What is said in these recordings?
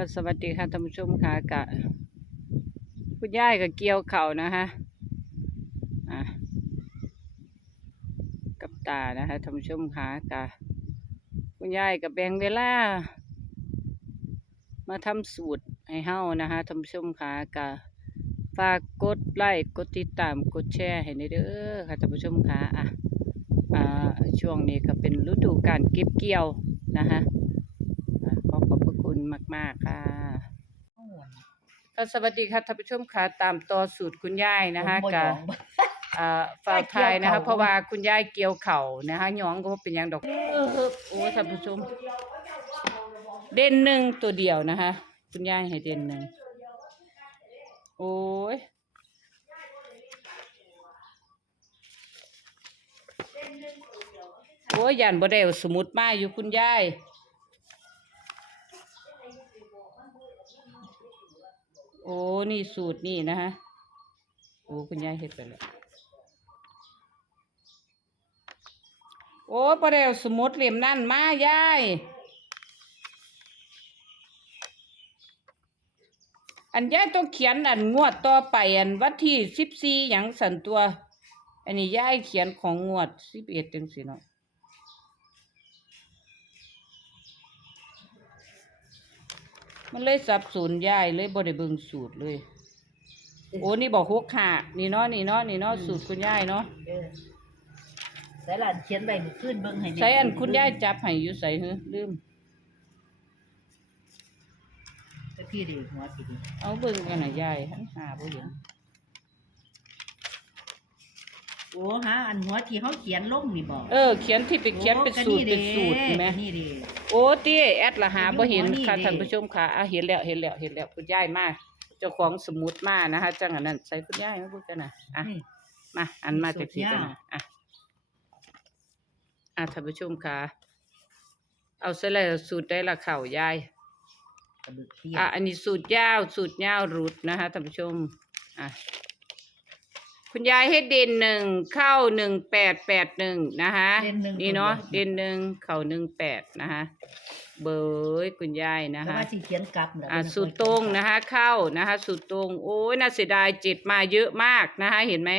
ค่ะสวัสดีค่ะท่านผู้ชมค่ะกะคุณย่ายกับเกี่ยวเข่านะคะกับตานะคะท่านผู้ชมค่ะกะคุณย่ายกับแบงเวลา มาทำสูตรให้เฮานะคะท่านผู้ชมค่ะกะฝากกดไลค์กดติดตามกดแชร์ให้ในเด้อค่ะท่านผู้ชมค่ะอะช่วงนี้ก็เป็นฤดูการเก็บเกี่ยวนะคะขอขอบพระคุณ มาก ๆ ค่ะค่ะสวัสดีค่ะท่านผู้ชมค่ะตามต่อสูตรคุณยายนะคะผมบ่กับยอมอ่าฝากทายนะคะเพราะว่าคุณยายเกี่ยวเข่านะคะหยองก็บ่เป็นหยังดอกเออโอ้ท่านผู้ชม เด่นหนึ่งตัวเดียวนะคะ คุณยายให้เด่นหนึ่งโอ้ยโอ้ยยันบ่ได้เอาสมุดมาอยู่คุณยาย อ้นี่สูตรนี่นะฮะโอ้คุณยายเฮ็ดไปแล้วโอ้ประเดี๋ยวสมุดเหลี่ยมนั่นมายาย อันยายต้องเขียนอันงวดต่อไปอันวันที่สิบสี่หยังสันตัว อันนี้ยายเขียนของงวดสิบเอ็ดจังสิเนาะ มันเลยสับสนยายเลยบ่ได้เบิ่งสูตรเลย โอ้นี่บอกหกขานี่เนาะนี่เนาะนี่เนาะสูตรคุณยายเนาะเออใส่หลานเขียนใบมือขึ้นเบิ่งให้แใส่อันคุณยายจับให้อยู่ใส่หือลืมแต่พี่ดิหัวพี่ดิเอาเบิ่งกันน่ะยายหันหาบ่เห็น โอ้ฮะอันหัวที่เขาเขียนลงนี่บอกเออ เขียนที่ไปเขียนเป็นสูตรเป็นสูตรเห็นไหมนี่ดิโอ้ติแอดละหาบ่เห็นอยู่หัวนี่ค่ะดิท่านผู้ชมค่ะอะเห็นแล้วเห็นแล้วเห็นแล้วคุณยายมาเจ้าของสมุดมานะคะจังอันนั้นใส่คุณยายมาพูดกันน่ะอะนี่มาอันมาจากที่สูตรกันยาวน่ะอะอะท่านผู้ชมค่ะ เอาซะแล้วสูตรได้ละเข่ายายกระเบึกเทียอะอันนี้สูตรยาวสูตรยาวรุดนะคะท่านผู้ชมอะ คุณยายให้เด่นหนึ่งเข้าหนึ่งแปดแปดหนึ่งนะคะเด่นหนึ่ง นี่เนาะตัวดียวเด่นหนึ่งเข้าหนึ่งแปดนะคะเบยคุณยายนะเพราะคะ ว่าสิเขียนกลับน่อะสูตรตรงนะคะ เข้านะคะ สูตรตรงโอ้ยน่าเสียดายเจ็ดมาเยอะมากนะคะ เห็นไหม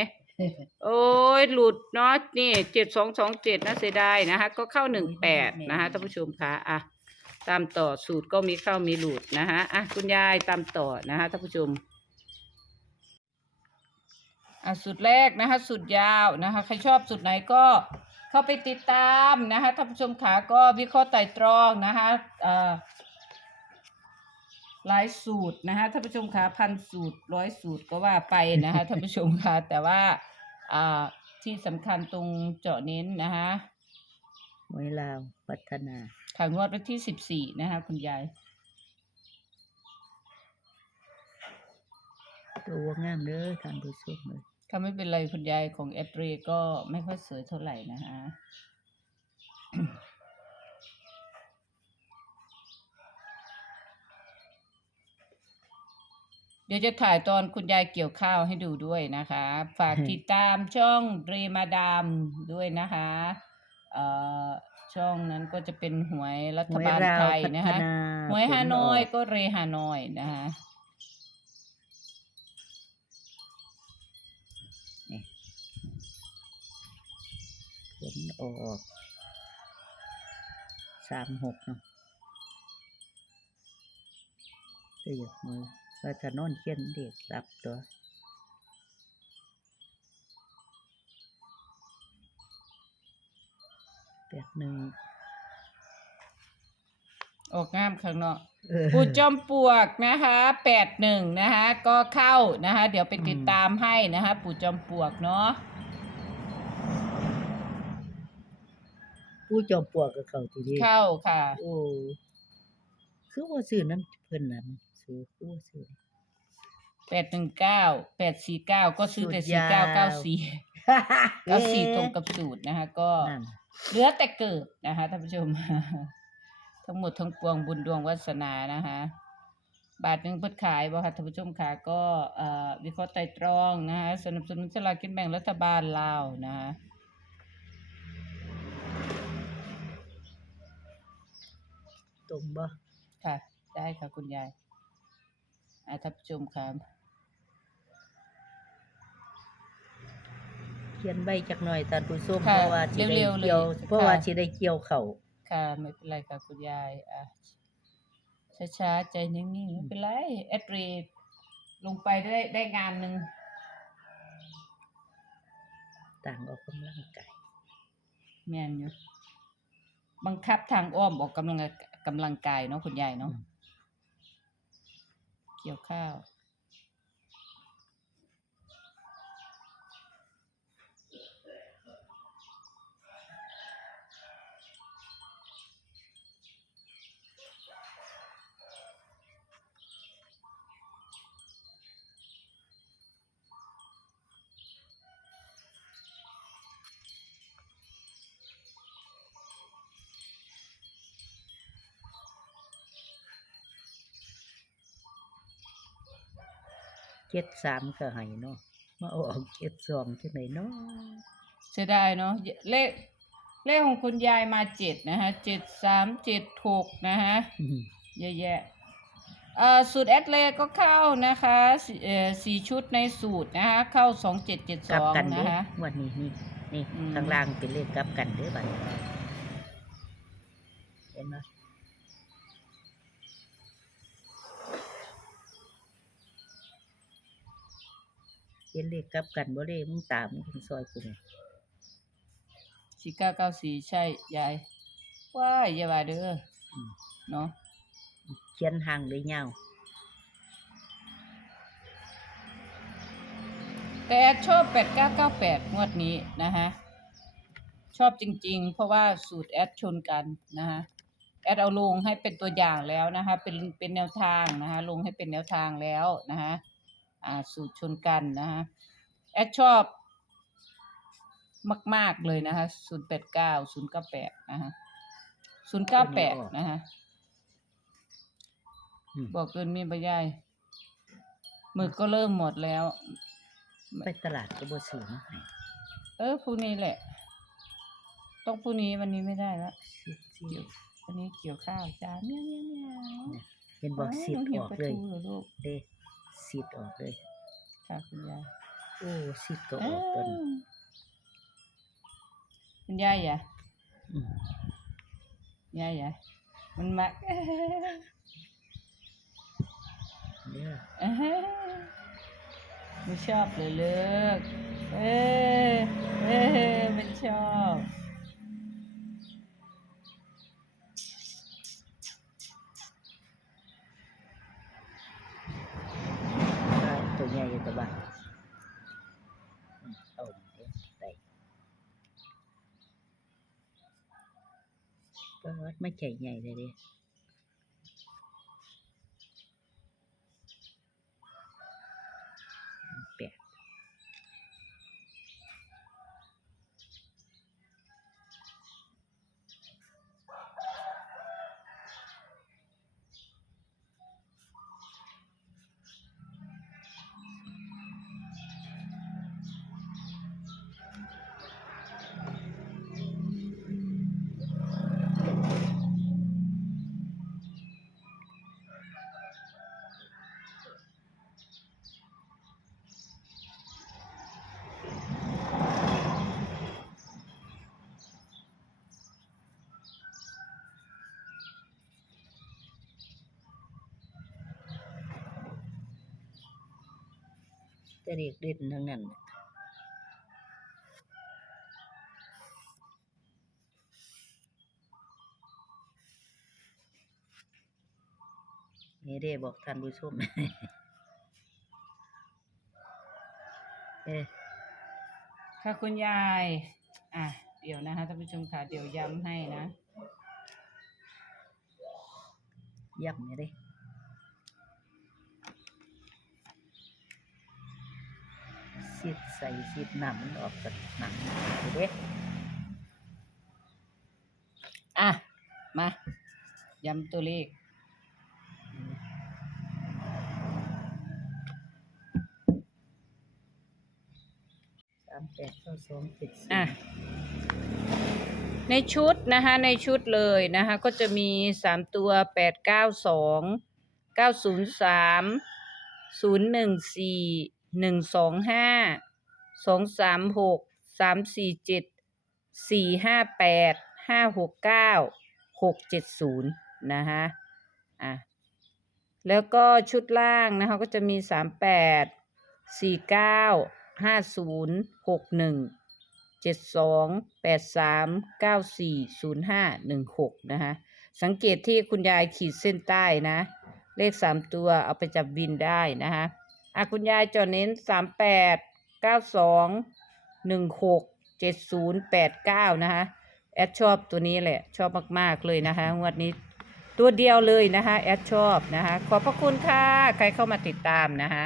โอ้ยหลุดเนาะนี่เจ็ดสองสองเจ็ดน่าเสียดายนะคะ ก็เข้าหนึ่งแปดนะคะท่านผู้ชมคะอะตามต่อสูตรก็มีเข้ามีหลุดนะคะอะคุณยายตามต่อนะคะท่านผู้ชม อะสูตรแรกนะคะสูตรยาวนะคะใครชอบสูตรไหนก็เข้าไปติดตามนะคะท่านผู้ชมขาก็วิเคราะห์ไต่ตรองนะคะเอ่อหลายสูตรนะคะท่านผู้ชมคะพันสูตรร้อยสูตรก็ว่าไปนะคะท่านผู้ชมคะแต่ว่าอ่าที่สำคัญตรงเจาะเน้นนะคะมวยลาวพัฒนาขางวดวันที่สิบสี่นะคะคุณยาย ตัวงามเด้อท่านผู้ชมเลยถ้าไม่เป็นไรคุณยายของแอดเรก็ไม่ค่อยสวยเท่าไหร่นะคะเดี๋ยวจะถ่ายตอนคุณยายเกี่ยวข้าวให้ดูด้วยนะคะ ฝากติดตามช่องเรมาดามด้วยนะคะเอ่อช่องนั้นก็จะเป็นหวยรัฐบาลไทยนะคะหวยฮานอยก็เรฮานอยนะคะ ผลออกสามหกเนาะตัวอยากมือว่าจะนอนเขียนเด็กรับตัวแปดหนึ่งออกงามข้างนอกเออปูจอมปลวกนะคะแปดหนึ่งนะคะ ก็เข้านะคะ เดี๋ยวไปติดอืมตามให้นะคะ ปู่จอมปลวกเนาะ ผู้จอมปลวกกับเขาทีเดียวเข้าค่ะโอ้คือว่าซื้อน้ำเพิ่นน่ะมันซื้อคือว่าซื้อ แปดหนึ่งเก้าแปดสี่เก้าก็ซื้อแต่สูตรสี่ยาเก้าว เก้าสี่เก้าสี่ตรงกับสูตรนะคะ ก็นั่นเหลือแต่เกิดนะคะท่านผู้ชม ทั้งหมดทั้งปวงบุญดวงวาสนานะคะ บาทหนึ่งเพิ่นขายบ่ค่ะท่านผู้ชมค่ะก็เอ่อวิเคราะห์ไตรตรองนะคะสนับสนุนสลากกินแบ่งรัฐบาลลาวนะคะ ตรงบ่ค่ะจได้ค่ะคุณยายอ่าท่านผู้ชมครับเขียนใบจักหน่อยท่านผู้ชมค่ะเพราะว่าสิได้เร็วๆเลยเกี่ยวเพราะว่าค่ะสิได้เกี่ยวเข้าวค่ะไม่เป็นไรค่ะคุณยายอะช้าๆใจนิ่งๆไม่เป็นไรแอดเรดลงไปได้ได้งานหนึ่งต่างออกกำลังกายแม่นอยู่บังคับทางอ้อมออกกำลังกำลังกายเนาะคุณยายเนาะเกี่ยวข้าว เจ็ดสามก็ให้เนาะมาเอาออกเจ็ดสองที่ไหนเนาะเสียดายเนาะเลขเลขของคุณยายมาเจ็ดนะฮะเจ็ดสามเจ็ดหกนะฮะอืมเยอะแยะเอ่อสูตรแอดเลก็เข้านะคะสี่เอ่อสี่ชุดในสูตรนะคะ เข้าสองเจ็ดเจ็ดสกลับองกันเด้นะคะวันนี้นี่นี่อืมข้างล่างเป็นเลขกลับกันเด้อบัดนี้เห็นไหม ห็นเลขกลับกันบ่เลขมึงตามมึงถึงซอยกูนี่สี่เก้าเก้าสี่ใช่ยายว้ายอยาว่าเด้ออืมเนาะเขียนห่างเลยยาวแต่แอดชอบแปดเก้าเก้าแปดงวดนี้นะคะชอบจริงๆ เพราะว่าสูตรแอดชนกันนะคะแอดเอาลงให้เป็นตัวอย่างแล้วนะคะ เป็นเป็นแนวทางนะคะลงให้เป็นแนวทางแล้วนะคะ อ่าสูตรชนกันนะคะแอดชอบมาก ๆ เลยนะคะศูนย์แปดเก้าศูนย์เก้าแปดนะคะศูนย์เก้าแปดนะคะอืม บอกเกินมีบรรยายหมึกก็เริ่มหมดแล้ว ไปตลาดก็บ่ซื้อมาให้เออพรุ่งนี้แหละ ต้องพรุ่งนี้วันนี้ไม่ได้แล้วสิสิเกี่ยววันนี้เกี่ยวข้าวจ้าเมียวเมียวเมียวเห็นบอกสิทหธิ์หิอวอกปลาเลยทูเหรอลูกเด้ สิทธิ์ออกเลยค่ะคุณยายโอ้สิทธิ์ก็ออ้าอกตัวนี้วคุณยายอย่าอืมยายอย่ามันมักเด้อไม่ชอบเลยเลิกเออเออ ดไม่ใจใหญ่เลยเด้ แต่เด็กเล่นทั้งนั้นน่ะนี่เด้บอกท่านผู้ชมเอ้ค่ะคุณยาย อะ เดี๋ยวนะคะท่านผู้ชมค่ะ เดี๋ยวย้ำให้นะย่ำนี่เด้ สิดใส่สิดน้ำมันออกจากหนังนี่เด้อะ มาย้ำตัวเลขสามแปดเก้าสองเจ็ดสี่อะ ในชุดนะคะในชุดเลยนะคะ ก็จะมีสามตัวแปดเก้าสองเก้าศูนย์สามศูนย์หนึ่งสี่ หนึ่งสองห้าสองสามหกสามสี่เจ็ดสี่ห้าแปดห้าหกเก้าหกเจ็ดศูนย์นะคะอะแล้วก็ชุดล่างนะคะก็จะมีสามแปดสี่เก้าห้าศูนย์หกหนึ่งเจ็ดสองแปดสามเก้าสี่ศูนย์ห้าหนึ่งหกนะคะสังเกตที่คุณยายขีดเส้นใต้นะ เลขสามตัวเอาไปจับวินได้นะคะ อะคุณยายจอเน้นสามแปดเก้าสองหนึ่งหกเจ็ดศูนย์แปดเก้านะคะแอดชอบตัวนี้แหละ ชอบมาก ๆ เลยนะคะงวดนี้ตัวเดียวเลยนะคะแอดชอบนะคะขอบพระคุณค่ะ ใครเข้ามาติดตามนะคะ